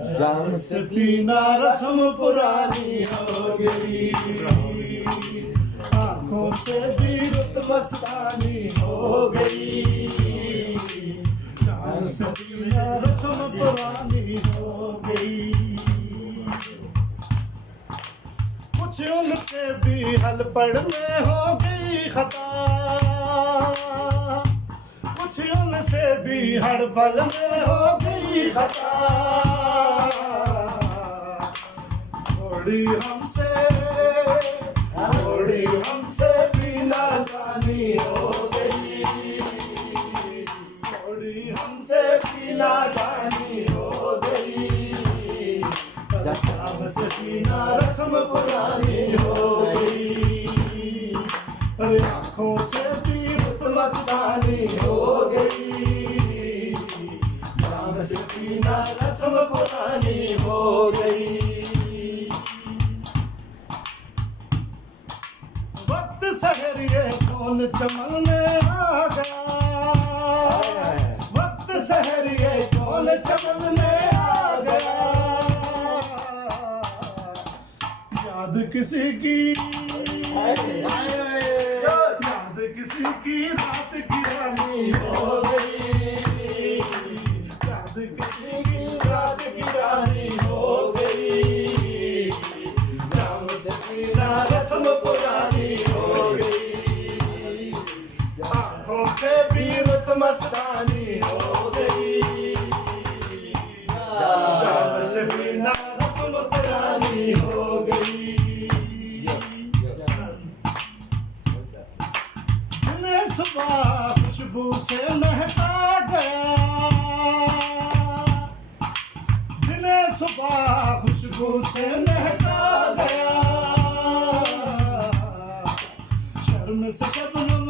जाम से पीना रस्म पुरानी हो गई, आंखों से भी रुत मस्तानी हो गई, जाम से पीना रस्म पुरानी हो गई। कुछ उनसे भी हल पड़ में हो गई खता, कुछ उनसे भी हड़बल में हो गई खता, थोड़ी हमसे भी नादानी हो गई, थोड़ी हमसे भी नादानी हो गई, जाम से पीना रस्म पुरानी हो गई, अरे आँखों से भी रुत मस्तानी हो गई, जाम से पीना रस्म पुरानी हो गई। वक्त सहरिए कौन चमन में आ गया, वक्त सहरिए कौन चमन में आ गया, याद किसी की, याद किसी की रात की रानी हो गई, याद किसी की रात की रानी हो गई, जाम से पीना रस्म पुरानी हो गई, आंखों से भी रुत मस्तानी हो गई, जाम से पीना रस्म पुरानी हो गई। सुबह खुशबू से महका गया, दिने सुबह खुशबू से महका गया, शर्म से शबनम,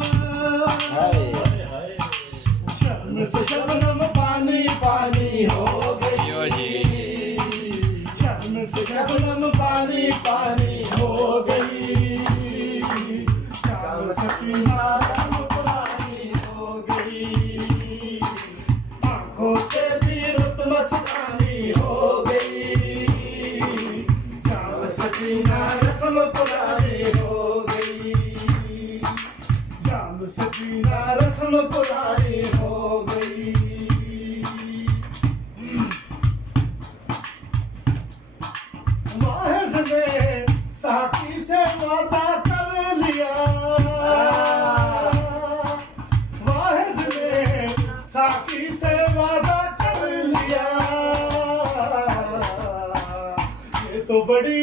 शर्म से शबनम पानी पानी हो गई, शर्म से शबनम पानी पानी हो गई, जाम से पीना से भी रुत मस्तानी हो गई, जाम से पीना रस्म पुरानी हो गई, जाम से पीना रस्म पुरानी हो गई। वाहिद ने साकी से वादा कर लिया, वाहिद ने साकी से वादा कर लिया, ये तो बड़ी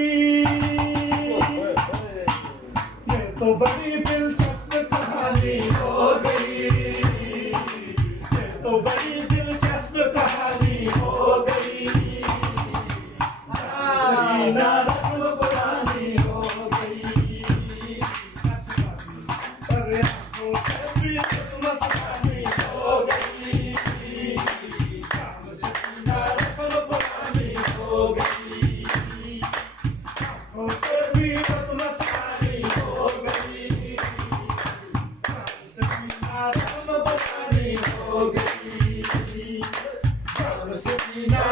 दिलचस्प कहानी हो गई, ये तो बड़ी दिलचस्प कहानी हो गई, सकीना रस्म पुरानी हो गई, अरे आंखों से भी रुत मस्तानी हो गई, जाम से पीना रस्म पुरानी हो गई, आंखों से भी रुत मस्तानी हो गई, जाम से पीना रस्म पुरानी हो गई, जाम से पीना